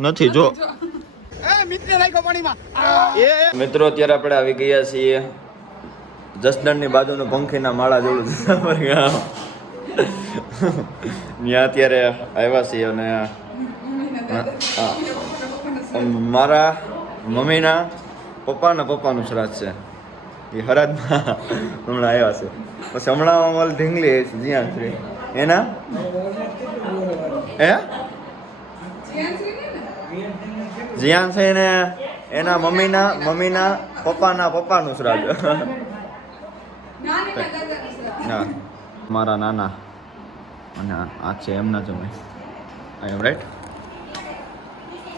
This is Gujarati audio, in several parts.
નથી જો. એ મિત્ર રાખ્યો મિત્રો અત્યારે આપણે આવી ગયા છીએ જસદણની બાજુનું પંખીના માળા જોડું. ત્યાં અત્યારે આવ્યા છીએ અને. મારા મમ્મીના પપ્પાના પપ્પાનું શ્રાદ્ધ છે. એ હરાજમાં હમણાં આવ્યા છે. પછી હમણાં અમલ ઢીંગલી જ્યાં શ્રી એના? હે? જીયાન છે ને એના મમ્મીના મમ્મીના પપ્પાના પપ્પાનું શ્રાદ્ધ. હા મારા નાના. અને આ છે એમના જમાઈ આઈ એમ રાઈટ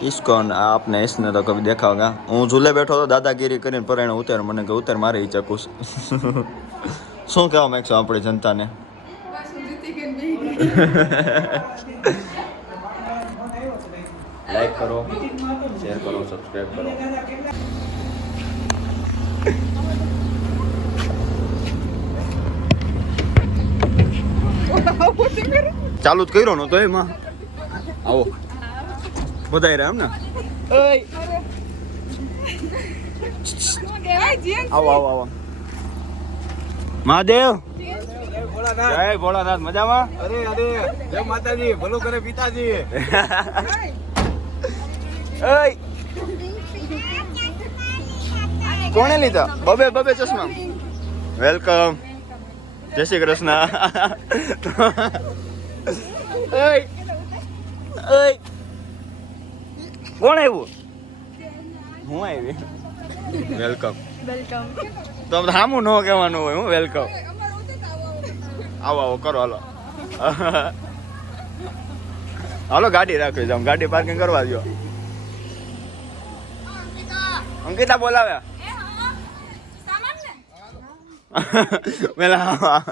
ઇસ્કોન આપને ઈસને તો કભી દેખાવ ગા. હું ઝૂલે બેઠો તો દાદાગીરી કરીને પરાણે ઉતર મને કે ઉતર મારે ઈચ્છા ચકુસ શું કહેવા માંગશો આપણી જનતાને? લાઈક કરો શેર કરો સબસ્ક્રાઈબ કરો. ચાલુ જ કર્યો નો તો એમાં આવો. બધાય રહ્યા એમ ને? આવો આવો આવો. મહાદેવ. જય ભોળાનાથ. મજામાં? અરે અરે. જય માતાજી. ભલું કરે પિતાજી. ઓય કોણે લીધા? બબે બબે ચશ્મા. વેલકમ. જય શ્રી કૃષ્ણ. ઓય ઓય કોણ આવ્યું હું આવી વેલકમ. વેલકમ. તો સામું ન કહેવાનું હોય હું વેલકમ. આવો આવો કરો હાલો. હાલો ગાડી રાખવી જાઉં આમ ગાડી પાર્કિંગ કરવા દો અંકિતા બોલાવ્યા પેલા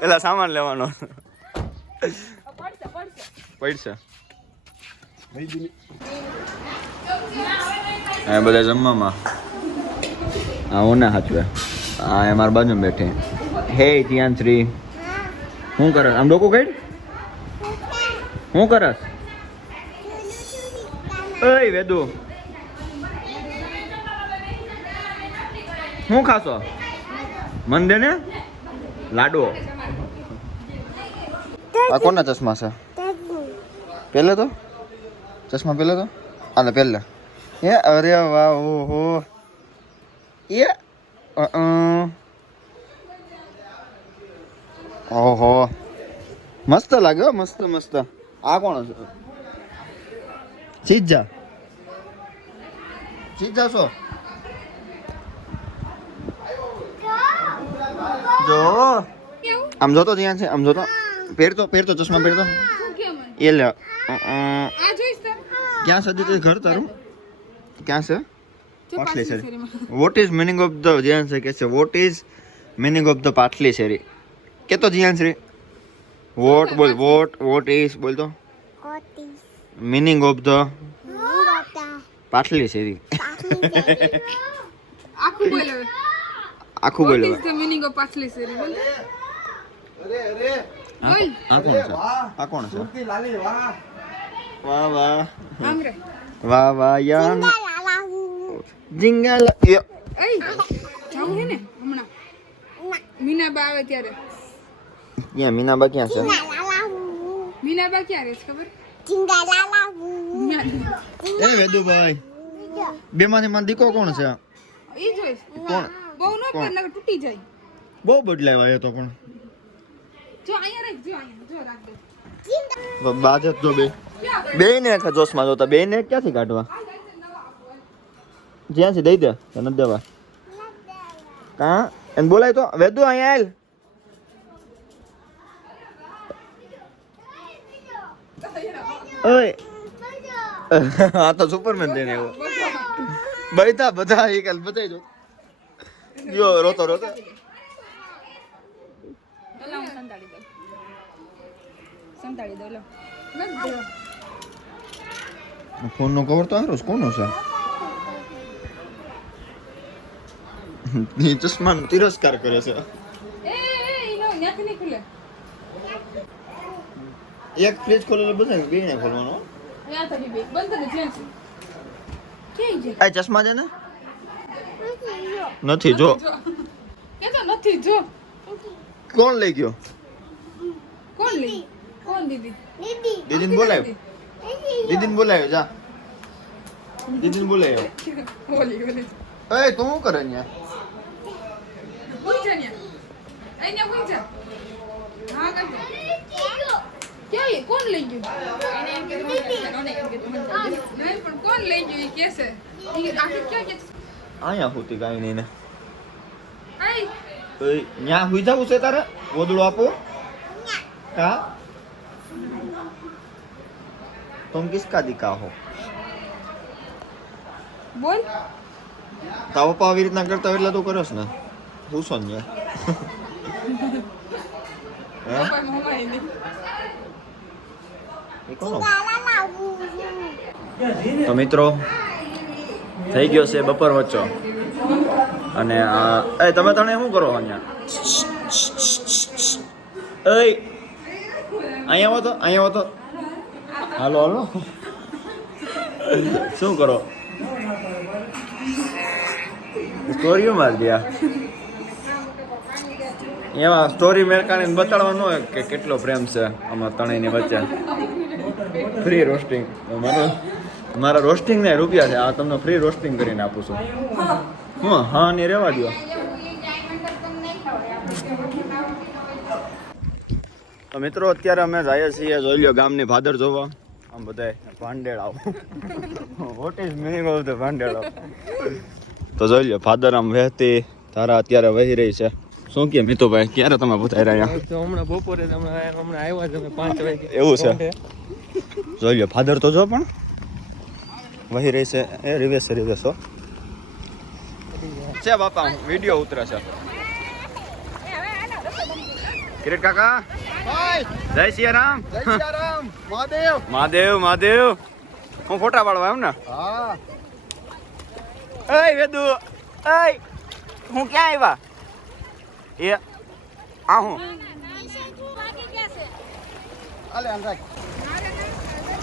પેલા સામાન લેવાનો. પડશે. એ બધા જમવામાં. હા હું ના સાચવે હા એ મારા બાજુ બેઠે. હે જ્યાં શ્રી. શું કરસ? આમ ડોકો કઈ શું કરસ? ઓય વેદુ. શું ખાશો? મન ને? લાડવો આ કોના ચશ્મા છે? પહેલે તો? ચશ્મા પહેલે તો? આલે પહેલે. એ અરે વાહ ઓહો. એ. ઓહો. મસ્ત લાગ્યો મસ્ત મસ્ત. આ કોણ છે સીજા સીજા છો જો. આમ જોતો જ્યાં છે આમ જોતો. પહેરતો પહેરતો ચશ્મા પહેરતો. એ લે. ક્યાં સદી તે ઘર તારું? ક્યાં છે? પાટલી શેરી what is meaning of the જ્યાં છે કે છે what is meaning of the પાટલી શેરી કે તો જ્યાં છે? વોટ બોલ વોટ વોટ ઇઝ બોલ તો. મિનિંગ ઓફ ધ પાટલી શેરી આખું બોલો આખું બોલ હવે. ધ મીનિંગ ઓફ પાછલી સેરી બોલ. બોલ. આ કોણ? છે? આ કોણ છે? સુરતી લાલી વાહ. વાહ વાહ. આમરે વાહ વાહ યાન જિંગલ. એ એય જાવું હે ને હમણાં. મીનાબા આવે ત્યારે. ક્યાં? મીનાબા ક્યાં છે? મીનાબા ક્યાં રહે છે ખબર? એ વેદુભાઈ બેમાંથી માંથી દીકો કોણ છે? ઈ જોઈશ કોણ? બહુ નો? કર નકર તૂટી જાય. બહુ બદલાવ્યા એ તો પણ. જો અહીંયા રાખ જો અહીંયા જો રાખ દે. બાજત જો બે. બે ને જોશમાં જોતા. બે ને ક્યાંથી કાઢવા? જ્યાંથી દઈ દે નથી દેવા. કા? એને બોલાય તો. વેદુ અહીંયા આલ ઓય. હા તો સુપરમેન દેને એવો બધા બધા એક બતાવી દો. જો રોતો રોતો. ફોન નો કવર તો હારો છે કોનો છે ચશ્મા તિરસ્કાર કરે છે નો એક ફ્રીજ ખોલેલો બધા બે ને ખોલવાનો યા તો બે બંધ ને છે આ ચશ્મા દે ને નથી જો. કે નથી જો. કોણ લઈ ગયો? કોણ લઈ? કોણ દીદી? દીદીને બોલાવ્યો દીદીને બોલાવ્યો જા. દીદીને બોલાવ્યો બોલી બોલી. એ તું શું કરે અહીંયા? જા અહીંયા. જા હા ક્યાં કોણ લઈ ગયું? એને એમ કે કે કોણ લઈ ગયું? એ કેસે આખી ક્યાં કે અહીંયા હોતી કાંઈ નહીં ને આઈ એ ન્યા હુઈ જવું છે તારે ગોદડું આપો હા तुम किसका दिखा हो બોલ તારા પપ્પા આવી રીતના કરતા હોય એટલે તું કરસ ને હું છો ને હે પપ્પા મમ્મા એની એ કોનો તો મિત્રો થઈ ગયો છે બપોર વચ્ચો. અને એ, તમે તને શું કરો અહીંયા? એ, અહીંયા આવો તો, અહીંયા આવો તો. હાલો હાલો. શું કરો? સ્ટોરીઓ માર ગયા એમાં સ્ટોરી મેળકાણીને બતાડવાનો હોય કે કેટલો પ્રેમ છે આમાં ત્રણેયની વચ્ચે. Free roasting. મારો મારા રોસ્ટિંગ ને રૂપિયા છે. આ તમને ફ્રી રોસ્ટિંગ કરીને આપું છું. હું. હા ને રહેવા દો તો મિત્રો અત્યારે અમે જઈએ છીએ જોઈ લ્યો ગામની ભાદર જોવા. આમ બધાય ભાંડેળાઓ. What is meaning of the ભાંડેળાઓ તો જોઈ લ્યો ફાધર આમ વહેતી તારા અત્યારે વહી રહી છે. શું કે મિતુભાઈ ક્યારે તમે બધા રહ્યા? તો હમણાં બપોરે તમે હમણાં આવ્યા છે પાંચ વાગે. એવું છે. જોઈ લ્યો ફાધર તો જો પણ. વહી રહી છે. એ રિવેશ છે રિવેશ હો. છે બાપા વીડિયો ઉતરે છે. કિરીટ કાકા? જય સિયારામ. જય સિયારામ. મહાદેવ. મહાદેવ મહાદેવ. હું ફોટા પાડવા એમ ને? હા. એય વેદુ એય હું ક્યાં આવ્યા એ આ હું?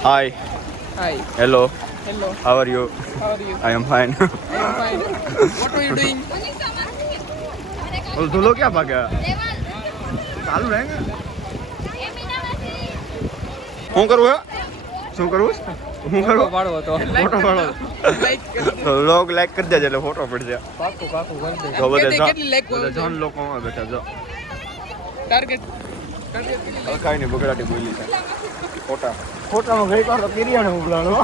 Hi. Hello hello how are you how are you I am fine I am fine what are you doing ઓલો ધૂલો ક્યાં ભાગ્યા ચાલુ રહે ને શું કરવું હે શું કરવું શું કરવું પાડવો તો ફોટો પાડો લાઈક તો લોગ લાઈક કરી દેજે એટલે ફોટો પડશે પાકું પાકું કરી દે તો બધા જા- કેટલી લાઈક બધા જાન લોકો માં બેઠા જો ટાર્ગેટ ટાર્ગેટ કેટલી હવે કાંઈ નહીં બગડાટી બોલી છે. ફોટા. ફોટામાં ગઈ વાર તો કિરિયાને ઉગલાણો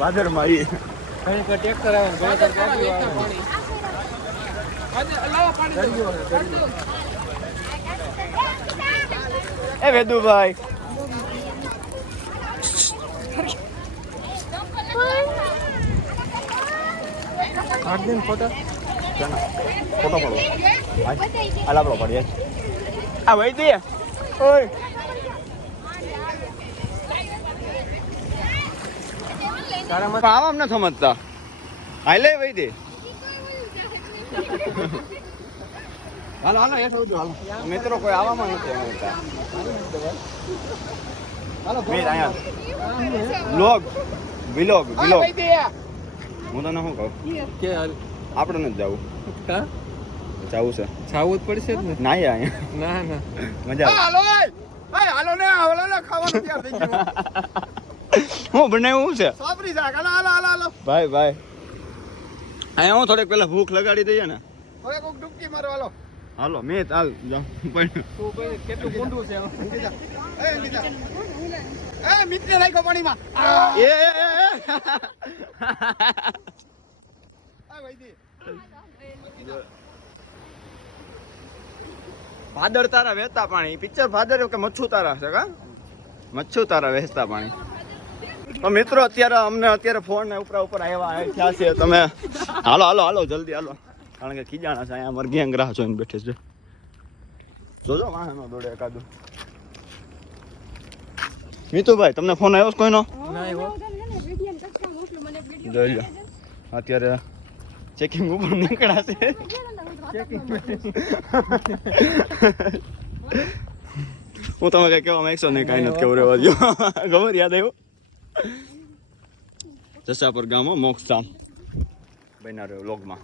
વાદળમાં એ ટ્રેક્ટર આવે ને ઘણી કોઈ ગાડી આવે. આજે લાવો પાણી. દો. એ વેદુભાઈ. કાઢ દે ને ફોટા. ફોટો પાડો. આ લાપડો પાડીએ આ વહી દે ઓય. આમ આમ ન સમજતા. હાલે વહી દે. હાલો હાલો એ સૌ હાલો. મિત્રો કોઈ આવવામાં નથી આવતા. હાલો મેં અહીંયા. વ્લોગ વિલોગ વિલોગ હું તને શું કહું? કે આપણે નથી જવું. કા જવું છે. જાવું જ પડશે ને. ના અહીંયા. ના ના. મજા આવે. હાલો ભાઈ ભાઈ હાલો ને હાલો ને ખાવાનું તૈયાર થઈ ગયું. હું બનાવ્યું છે? સાપરી શાક. હાલો હાલો હાલો હાલો. ભાઈ ભાઈ. અહીંયા હું થોડીક પેલા ભૂખ લગાડી દઈએ ને. હવે કોક ડૂબકી મારો હાલો. હાલો મેં ચાલ જાઉં. પણ તું ભાઈ કેટલું ઊંડું છે? એ અંકિતા એ મિત્રને નાખ્યો પાણીમાં. એ વૈદી ભાદર તારા વહેતા પાણી પિક્ચર ભાદર કે મચ્છુ તારા છે કા મચ્છુ તારા વહેતા પાણી તો મિત્રો અત્યારે અમને અત્યારે ફોન ને ઉપરા ઉપર આવ્યા થયા છે તમે હાલો હાલો હાલો જલ્દી હાલો કારણ કે ખીજાણા છે અહીંયા અમારે ગેંગ રાહ જોઈને બેઠે છે જોજો વાહનો દોડે એકાદું મીતુભાઈ તમને ફોન આવ્યો છે કોઈનો અત્યારે ચેકિંગ ઉપર નીકળાશે હું તમે કઈ કહેવા માંગશો ને કાંઈ નથી કેવું રહેવા દો ખબર યાદ આવ્યો? જસાપર ગામ હો, મોક્ષધામ. બન્યા રહ્યો વ્લોગમાં